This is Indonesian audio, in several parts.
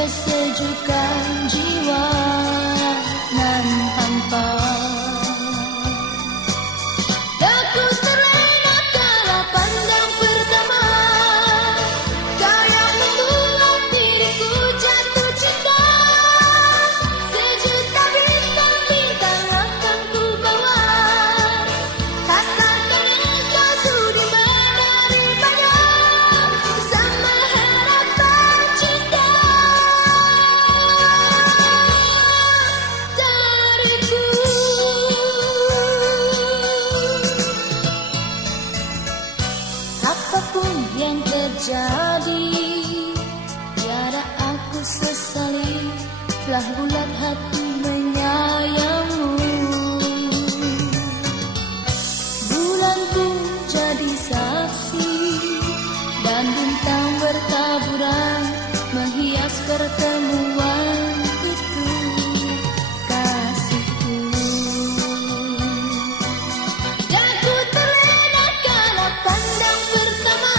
kesejukan jiwa nan hampa. Aku terlena kala pandang pertama, kau yang membuat diriku jatuh cinta. Sejuta bintang-bintang akan ku bawa, rasakan engkau sudi menerimanya bersama harapan cinta dariku. Apapun yang terjadi, tiada aku sesali, telah bulat hati menyayangmu. Bulan pun jadi saksi, dan bintang bertaburan menghias pertemuan itu, kasihku. Dan ku terlena kala pandang pertama,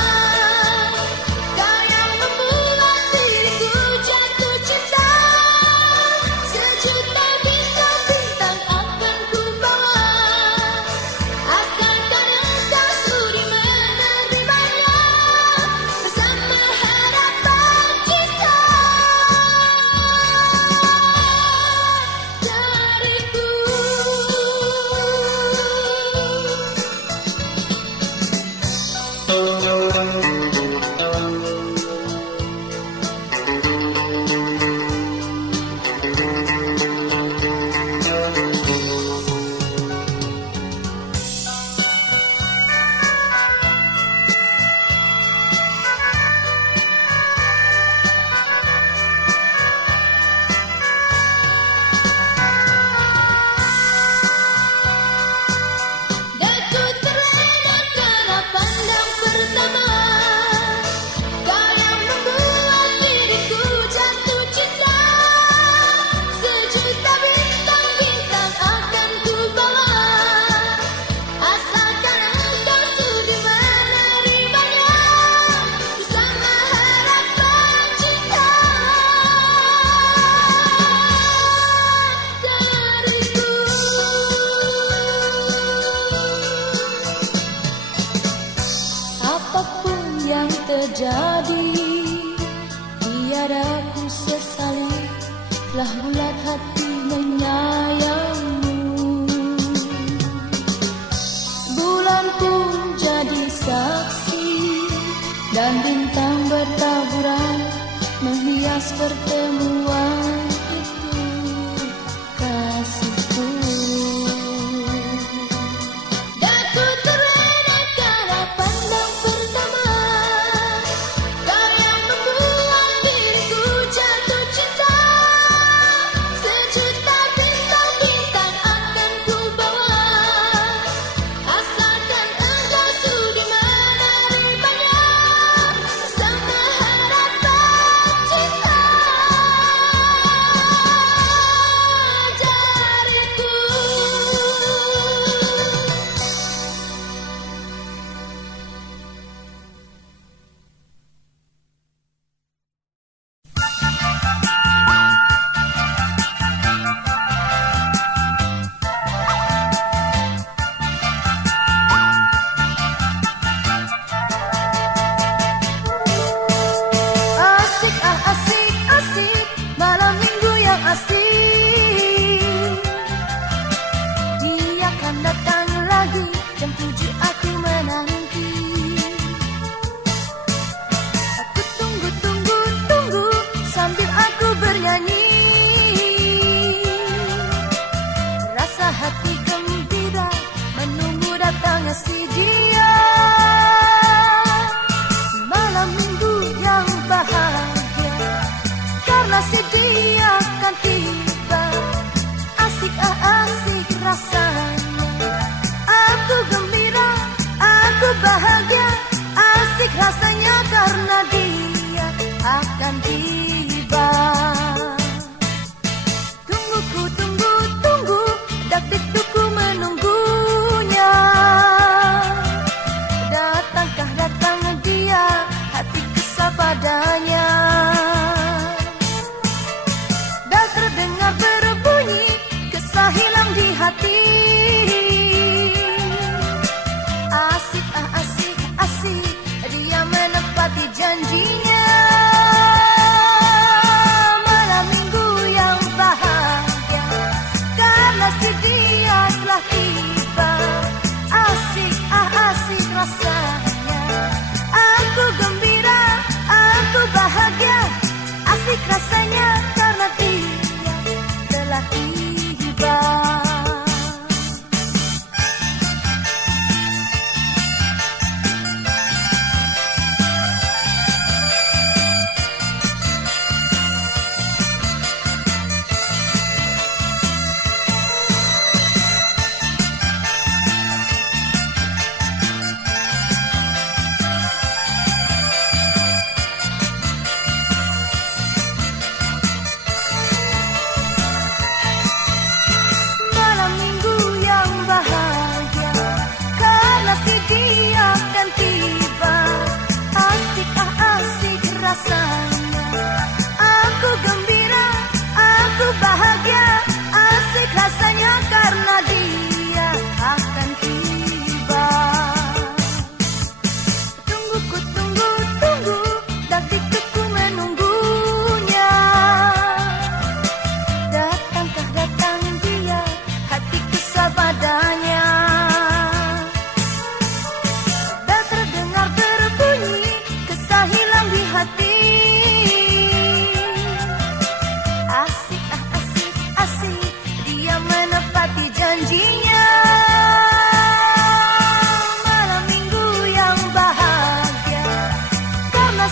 kau yang membuat diriku jatuh cinta. Sejuta bintang-bintang akan ku bawa, asalkan engkau sudi menerimanya bersama harapan cinta dariku. Dan ku terlena kala pandang pertama, kau yang membuat diriku jatuh cinta. Sejuta bintang-bintang akan ku bawa, asalkan engkau sudi menerimanya bersama harapan cinta dariku. Apapun yang terjadi, tiada ku sesali, telah bulat hati menyayangmu. Bulan pun jadi saksi, dan bintang bertaburan menghias pertemuan itu, kasihku. Dan ku terlena kala pandang pertama, kau yang membuat diriku jatuh cinta. Sejuta bintang-bintang akan ku bawa, asalkan engkau sudi menerimanya bersama harapan cinta dariku. Asik asik asik, malam minggu yang asik. Dia akan datang lagi, jam 7 aku menanti. Aku tunggu tunggu tunggu sambil aku bernyanyi. Rasa hati gembira menunggu datangnya si dia. Malam minggu yang bahagia, karena si dia akan tiba. Asik asik rasanya, aku gembira, aku bahagia. Asik rasanya karena dia akan tiba. Tunggu ku tunggu tunggu, dak dikduku menunggunya. Datangkah datang dia, hati kesal padanya.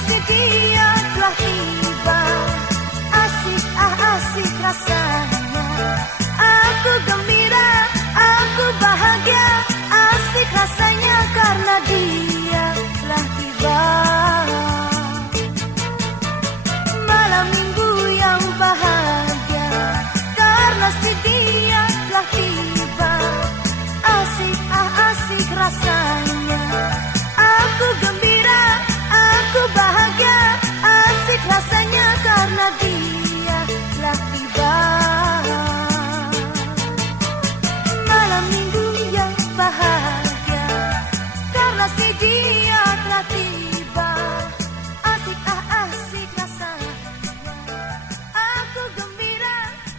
si dia telah tiba. Asik asik rasanya. Aku gembira, aku bahagia. Asik rasanya karena dia telah tiba. Malam minggu yang bahagia karena si dia telah tiba. Asik asik rasanya. Aku gembira, aku bahagia. Asik rasanya karena dia telah tiba. Malam minggu yang bahagia karena si dia telah tiba. Asik asik rasanya. Aku gembira,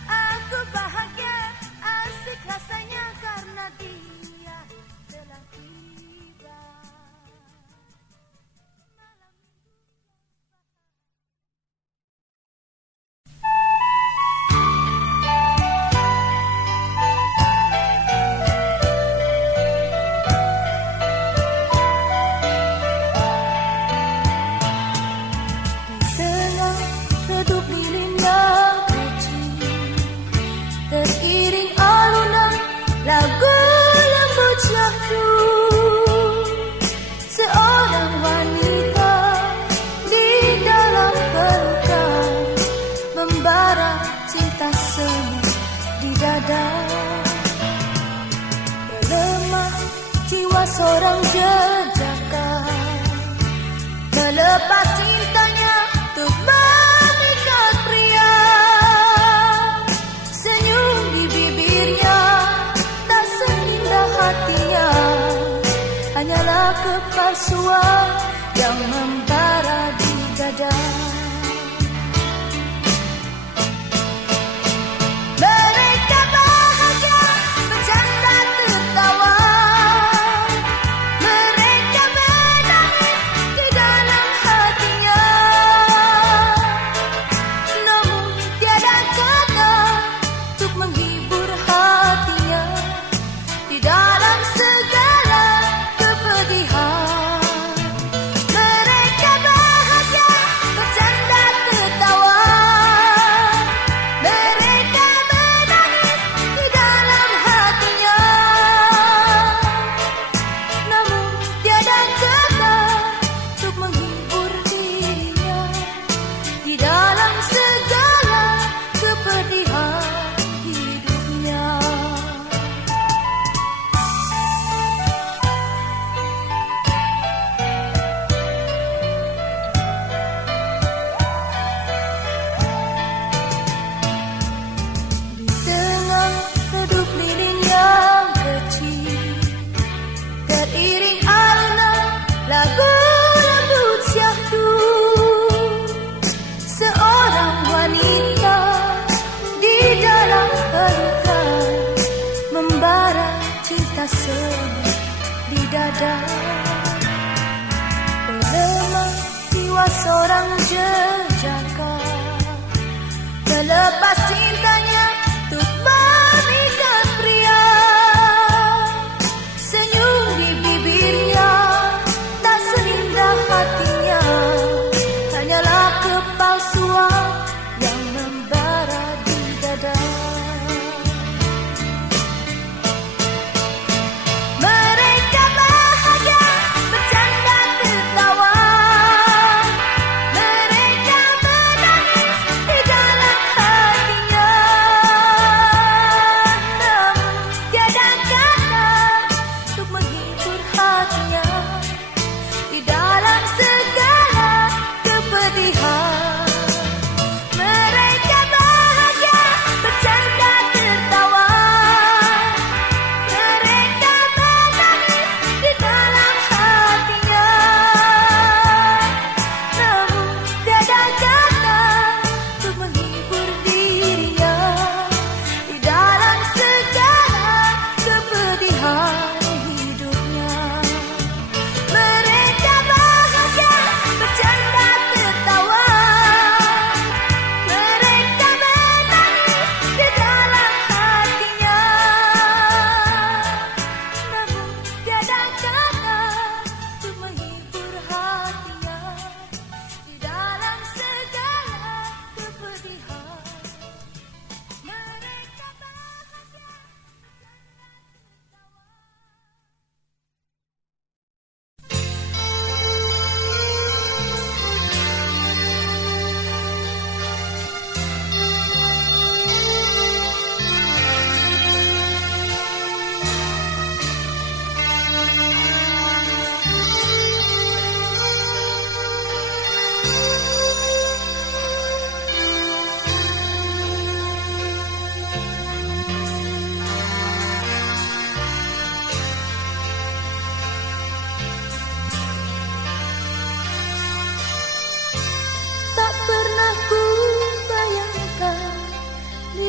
aku bahagia. Asik rasanya karena dia telah tiba. Tengah redup lilin yang kecil, teriring alunan lagu lembut syahdu. Seorang wanita di dalam pelukan, membara cinta semu di dada. Melemah jiwa seorang jejaka, melepas cintanya untuk memikat pria. Senyum di bibirnya tak seindah hatinya, hanyalah kepalsuan yang membara di dada. Mereka bahagia, bercanda tertawa. Mereka menangis di dalam hatinya. Namun tiada kata untuk menghibur hatinya di dalam segala kepedihan. Mereka bahagia, bercanda tertawa. Mereka menangis di dalam hatinya. Namun tiada kata untuk menghibur dirinya di dalam segala kepedihan hidupnya. Di tengah redup lilin yang kecil, teriring alunan lagu lembut syahdu. Seorang wanita di dalam pelukan, membara cinta semu di dada. Melemah jiwa seorang jejaka, melepas cintanya untuk memikat pria. Senyum di bibirnya tak seindah hatinya, hanyalah kepalsuan yang membara di dada. Mereka bahagia, bercanda tertawa. Mereka menangis di dalam hatinya.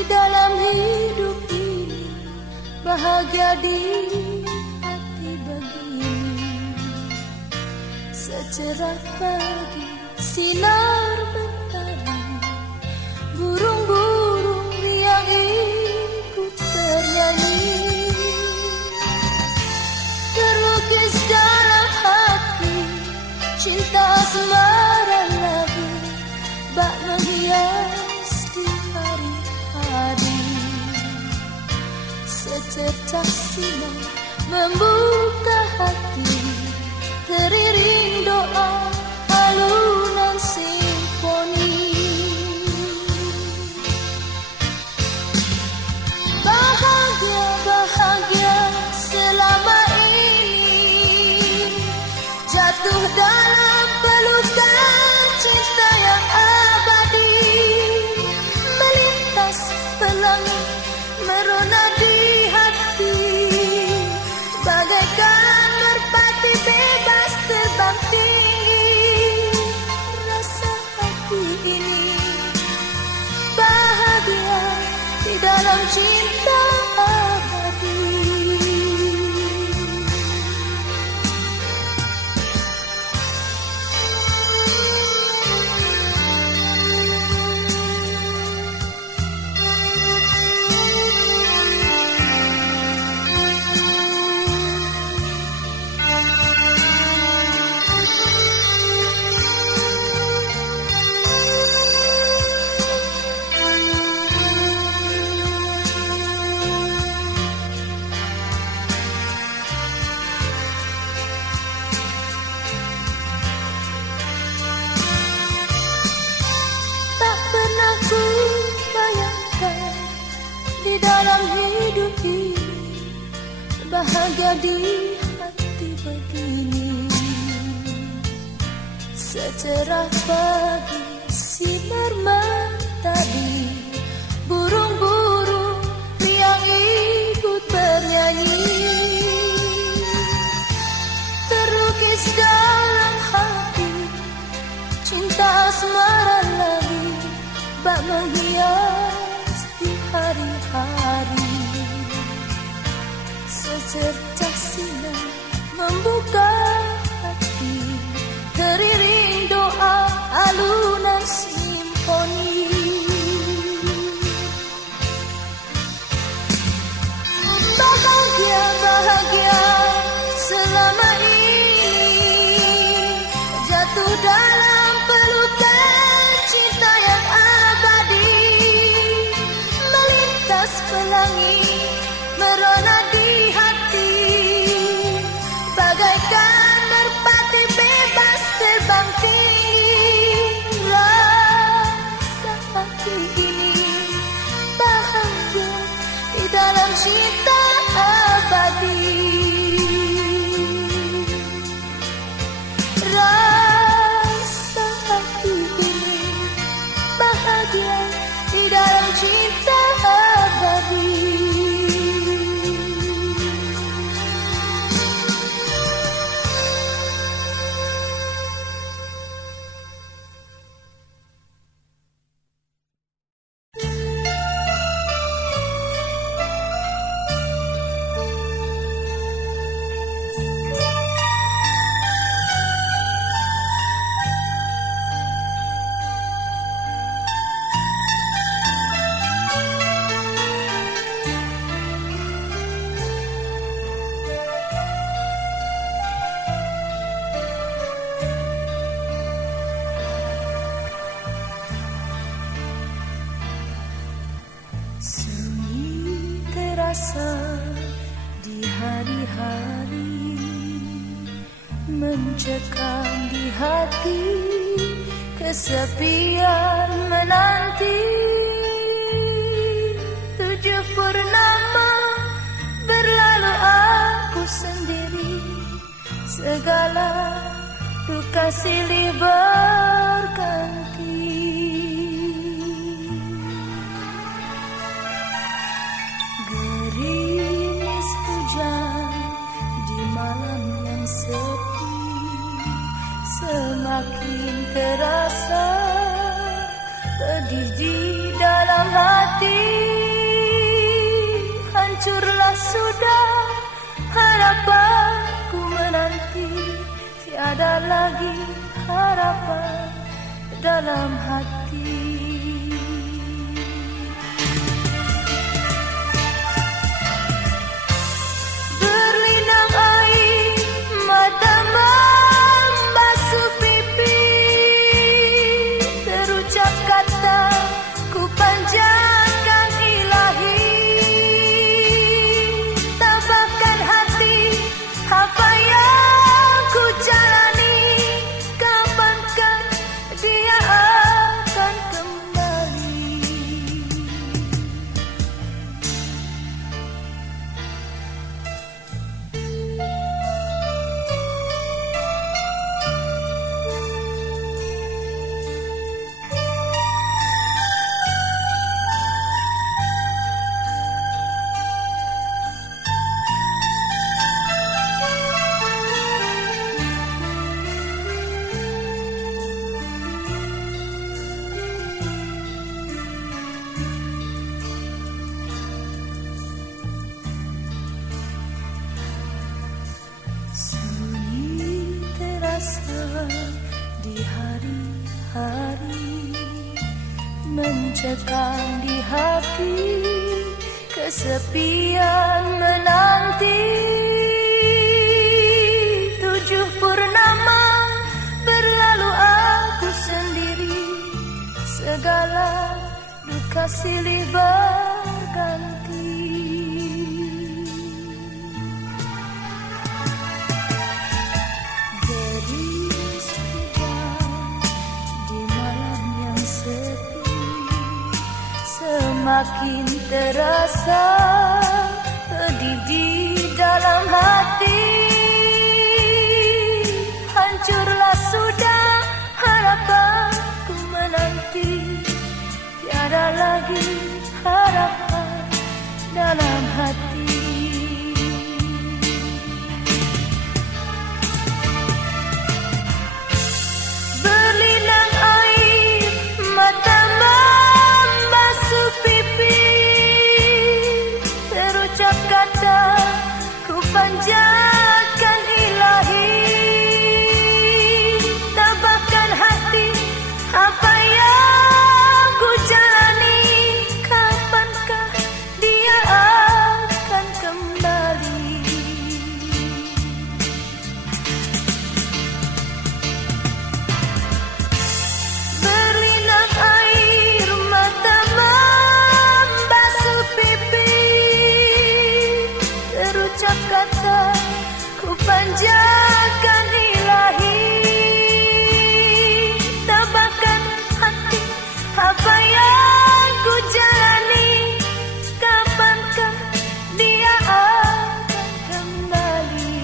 dalam hidup ini, bahagia di hati begini. Secerah pagi sinar mentari, burung-burung yang ikut bernyanyi, terlukis dalam hati cinta asmara lagi, bak menghias di hari-hari. Secercah sinar membuka hati, teriring doa alunan simfoni. Bahagia, bahagia selama ini, jatuh dalam pelukan cinta yang abadi, melintas pelangi merona di hati, bagaikan merpati bebas terbang tinggi. Rasa hati ini bahagia di dalam cinta abadi. Di dalam hidup ini, bahagia di hati begini. Secerah pagi sinar mentari, burung-burung yang ikut bernyanyi, terlukis dalam hati cinta asmara lagi, bak menghias di hari-hari. Secercah sinar membuka hati, teriring doa alunan simfoni. Bahagia, bahagia selama ini, jatuh dalam pelukan cinta yang abadi, melintas pelangi merona di hati, bagaikan merpati bebas terbang tinggi. Rasa hati ini bahagia di dalam cinta abadi. Rasa hati ini bahagia di dalam cinta abadi. Sunyi terasa di hari-hari, mencekam di hati, kesepian menanti. 7 purnama berlalu aku sendiri, segala duka silih berganti. Gerimis hujan di malam yang sepi, semakin terasa pedih di dalam dalam hati. Hancurlah sudah harapanku menanti, tiada lagi harapan dalam hati. Berlinang air mata membasuh pipi, terucap kata ku panjatkan ilahi. Tabahkan hati apa yang ku jalani, kapankah dia akan kembali. Sunyi terasa di hari-hari, mencekam di hati, kesepian menanti. 7 purnama berlalu aku sendiri, segala duka silih berganti. Deris hujan di malam yang sepi, semakin terasa pedih di dalam hati. Hancurlah sudah harapanku menanti, tiada lagi harapan dalam hati. Berlinang air mata membasuh pipi, terucap kata ku panjatkan ilahi. Tabahkan hati apa yang ku jalani, kapankah dia akan kembali. Berlinang air mata membasuh pipi, terucap kata ku panjatkan ilahi. Tabahkan hati apa yang ku jalani, kapankah dia akan kembali.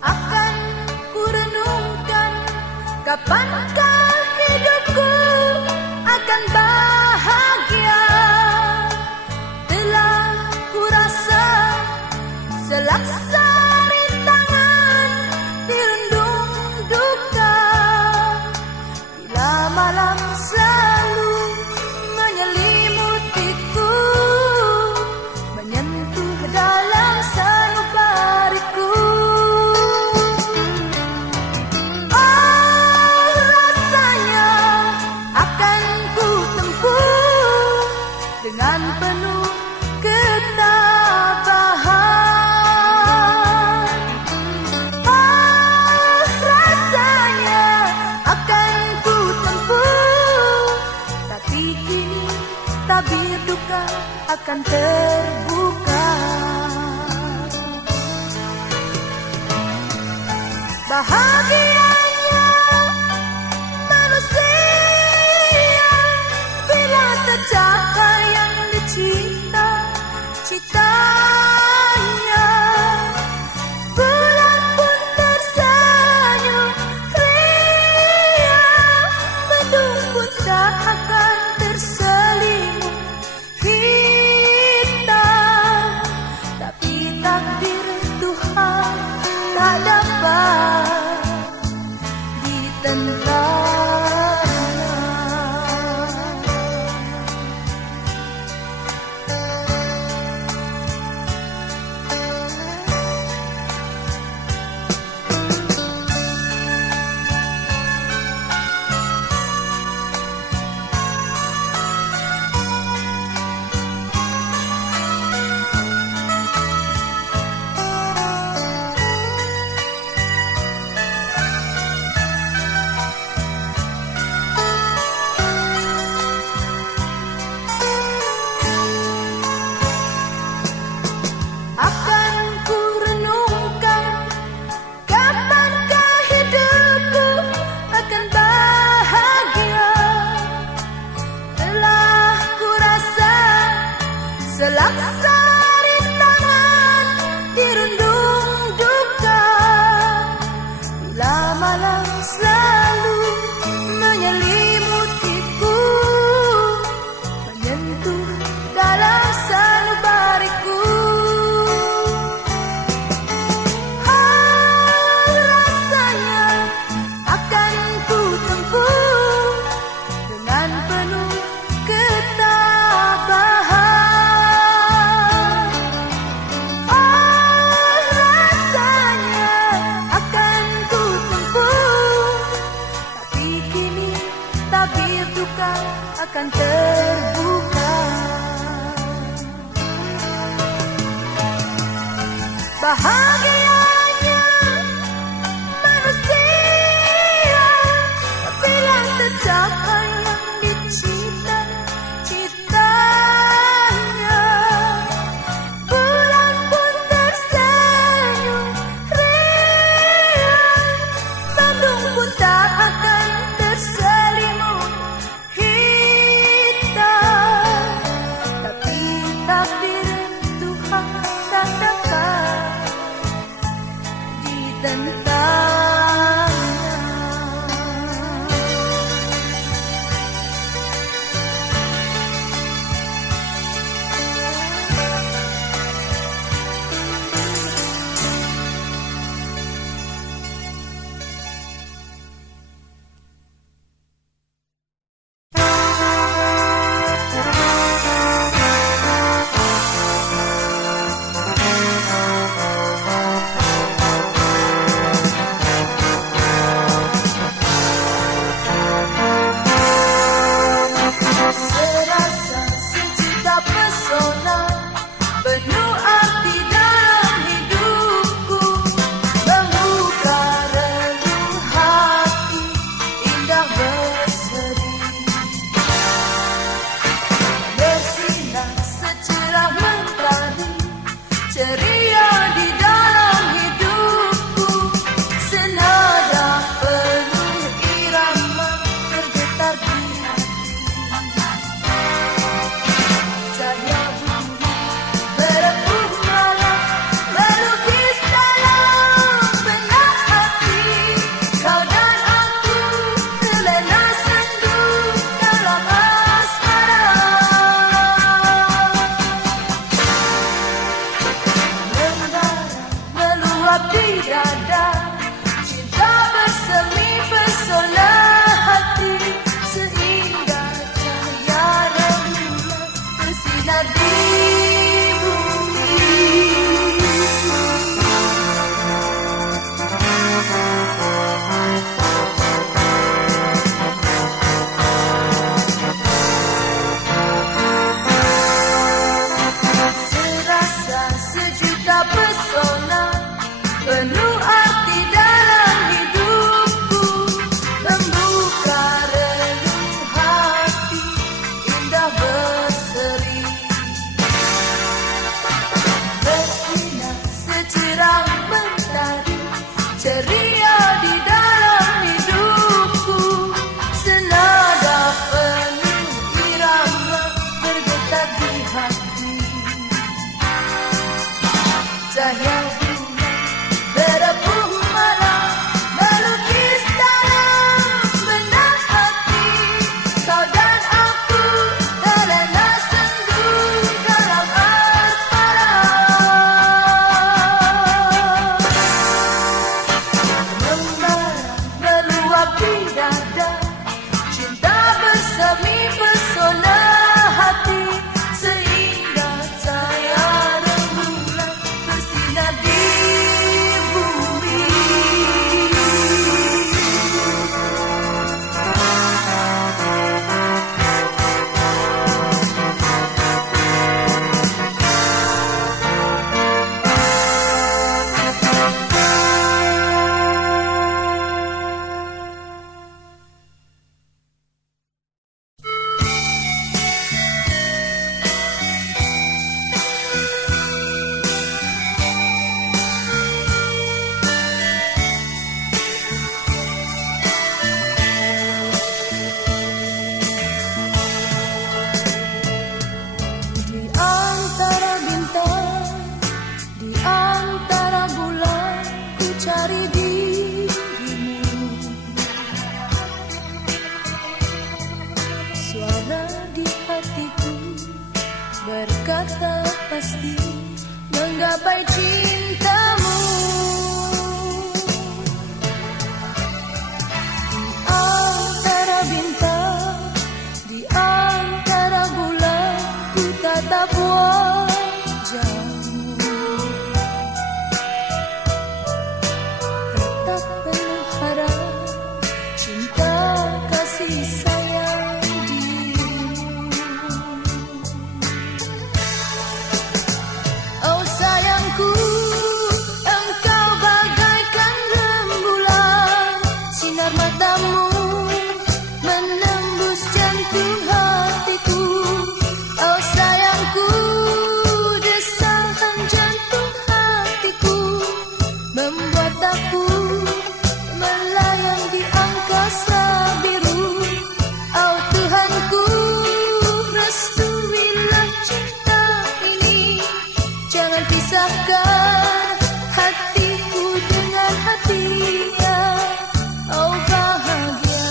Akan ku renungkan kapankah hidupku akan bahagia. Telah ku rasa selaksa rintangan dirundung duka, bila malam selalu menyelimutiku, menyentuh dalam sanubariku. Oh, rasanya akan ku tempuh dengan penuh ketabahan. Oh, rasanya akan ku tempuh, tapi kini tabir duka akan terbuka. Bahagia citanya. Bulan pun tersenyum riang, mendung pun tak akan terselimut hitam. Tapi takdir Tuhan tak dapat ditentang. Selaksa rintangan dirundung duka, bila malam selalu menyelimutiku, menyentuh dalam sanubariku. Rasanya akan ku tempuh dengan penuh ketabahan. Tabir duka akan terbuka. Bahagianya manusia bila tercapai yang dicita-citanya. Bulan pun tersenyum riang, mendung pun tak akan terselimut hitam. Tapi takdir Tuhan tak dapat ditentang. cari dirimu. Suara di hatiku berkata pasti menggapai cintamu. Di antara bintang, di antara bulan, ku tatap wajahmu. Tetap penuh harap, cinta kasih sayang dirimu. Oh sayangku, engkau bagaikan rembulan, sinar matamu menembus jantung hatiku. Oh sayangku, desahan jantung hatiku membuat aku melayang di angkasa biru. Oh Tuhanku, restuilah cinta ini, jangan pisahkan hatiku dengan hatinya. Oh bahagia.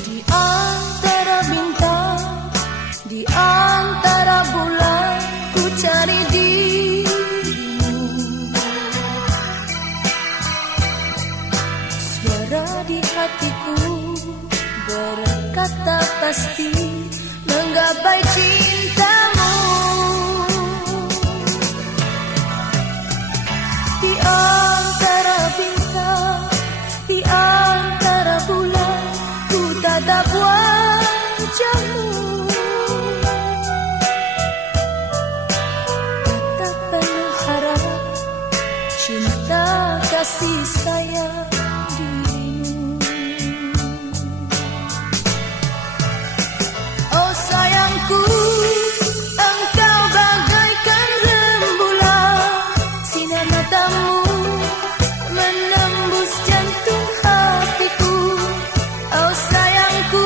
Di antara bintang, di antara bulan, ku cari dirimu. Suara di hatiku berkata pasti menggapai cintamu. Di antara bintang, di antara bulan, ku tatap wajahmu. Tetap penuh harap, cinta kasih sayang dirimu. Oh sayangku, engkau bagaikan rembulan, sinar matamu menembus jantung hatiku. Oh sayangku,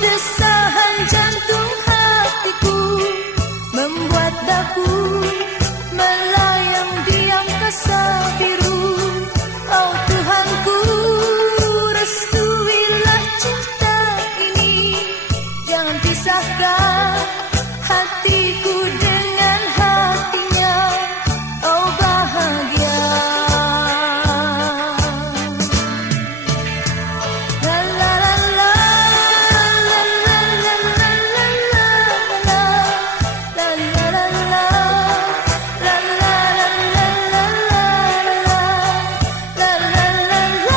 desahan jantung hatiku membuat daku melayang di angkasa biru. Oh Tuhanku, restuilah cinta ini, jangan pisahkan hatiku dengan hatinya. Oh bahagia. La la la la, la la la la la la, la la la la, la la la la la, la la la la.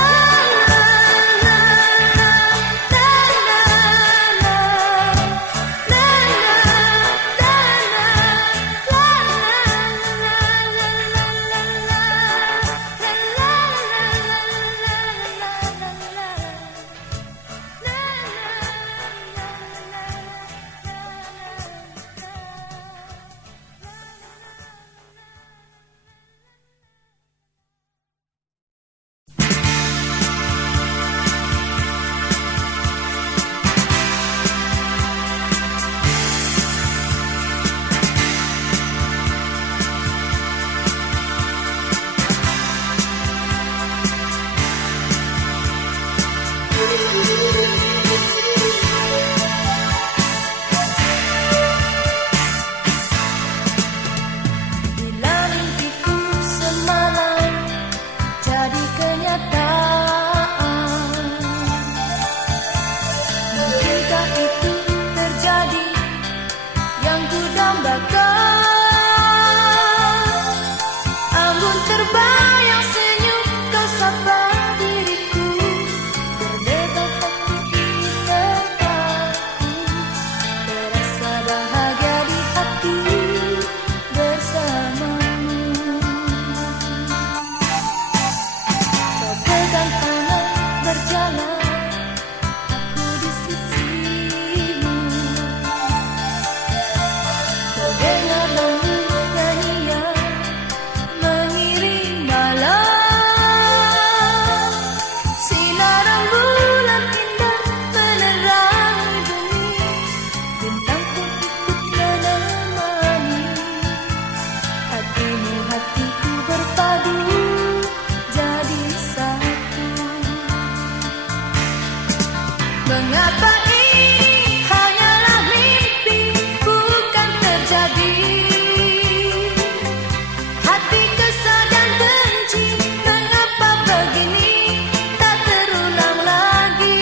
Kau kala aku di sisimu. Terdengar lagu nyanyian mengiring malam, sinar rembulan indah menerangi bumi, bintang pun ikut menemani. Hatimu hatiku berpadu jadi satu. Mengapa ini hanyalah mimpi, bukan terjadi? Hati kesal dan benci, mengapa begini tak terulang lagi?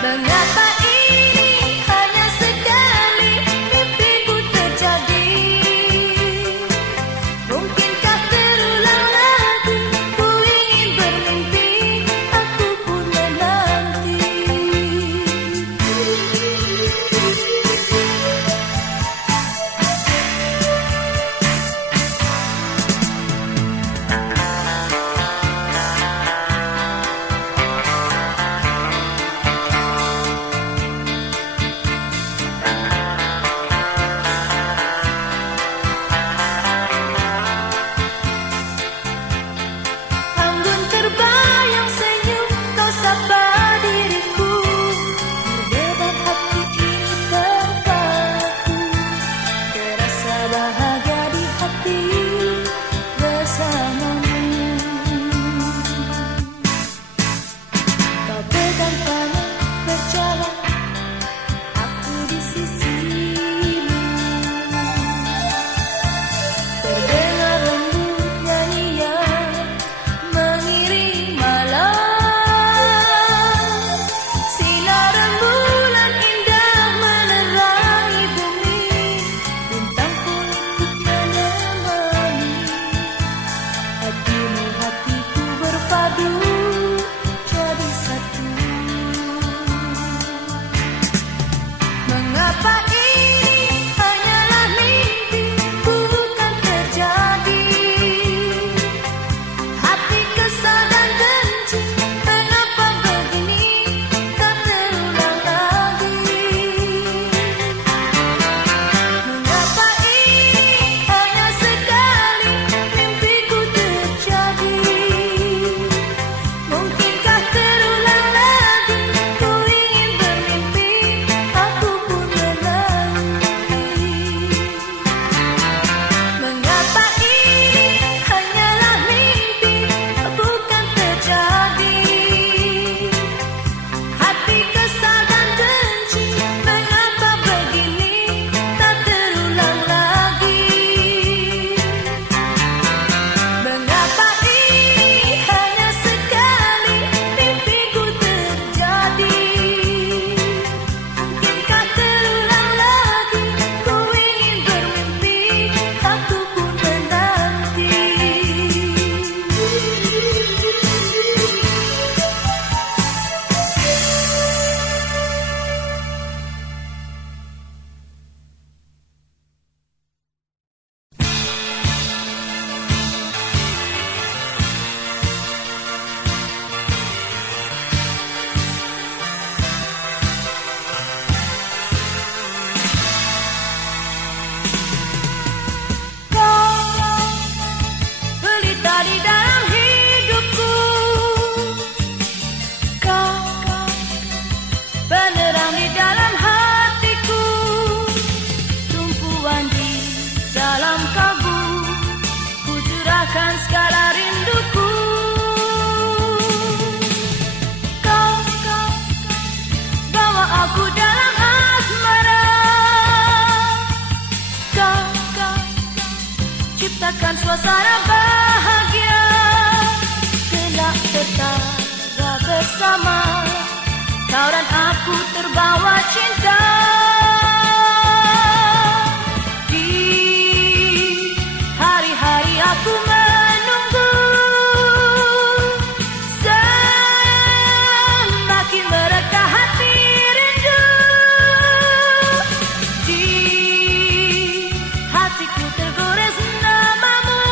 Mengapa ini hanya sekali mimpiku terjadi? Mungkinkah terulang lagi? Ku ingin bermimpi, aku pun menanti. Anggun terbayang senyum kau sapa diriku, berdebar hati ini terpaku, terasa bahagia di hati bersamamu. Kau pegang tangan berjalan, aku di sisimu. Terdengar lembut nyanyian mengiring malam, sinar rembulan indah menerangi bumi, bintang pun ikut menemani. Hatimu hatiku berpadu jadi satu. Mengapa ini hanyalah mimpi, bukan terjadi? Hati kesal dan benci, mengapa begini tak terulang lagi? Mengapa ini hanya sekali mimpiku terjadi? Mungkinkah terulang lagi? Ku ingin bermimpi, aku pun menanti. Mengapa ini hanyalah mimpi, bukan terjadi? Hati kesal dan benci, mengapa begini tak terulang lagi? Mengapa ini hanya sekali mimpiku terjadi? Mungkinkah terulang lagi? Ku ingin bermimpi, aku pun menanti. Kau pelita di dalam hidupku, kau penerang di dalam hatiku, tumpuan di dalam kalbu, ku curahkan segala rinduku. Kau bawa aku dalam asmara, kau ciptakan suasana bahagia, kelak tertawa bersama, kau dan aku terbawa cinta. Di hari-hari aku menunggu, semakin mereka hati rindu. Di hatiku tergores namamu.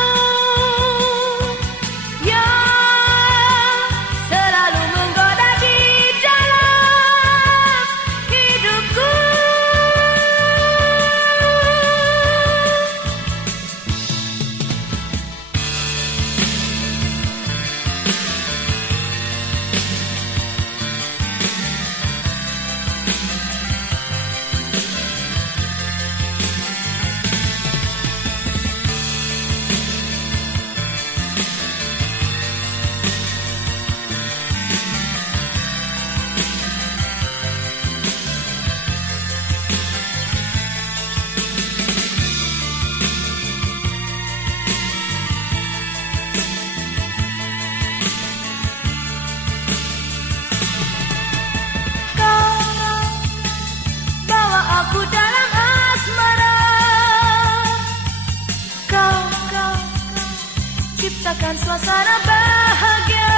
suasana bahagia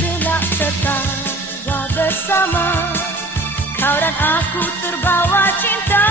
bila tertawa bersama. Kau dan aku terbawa cinta.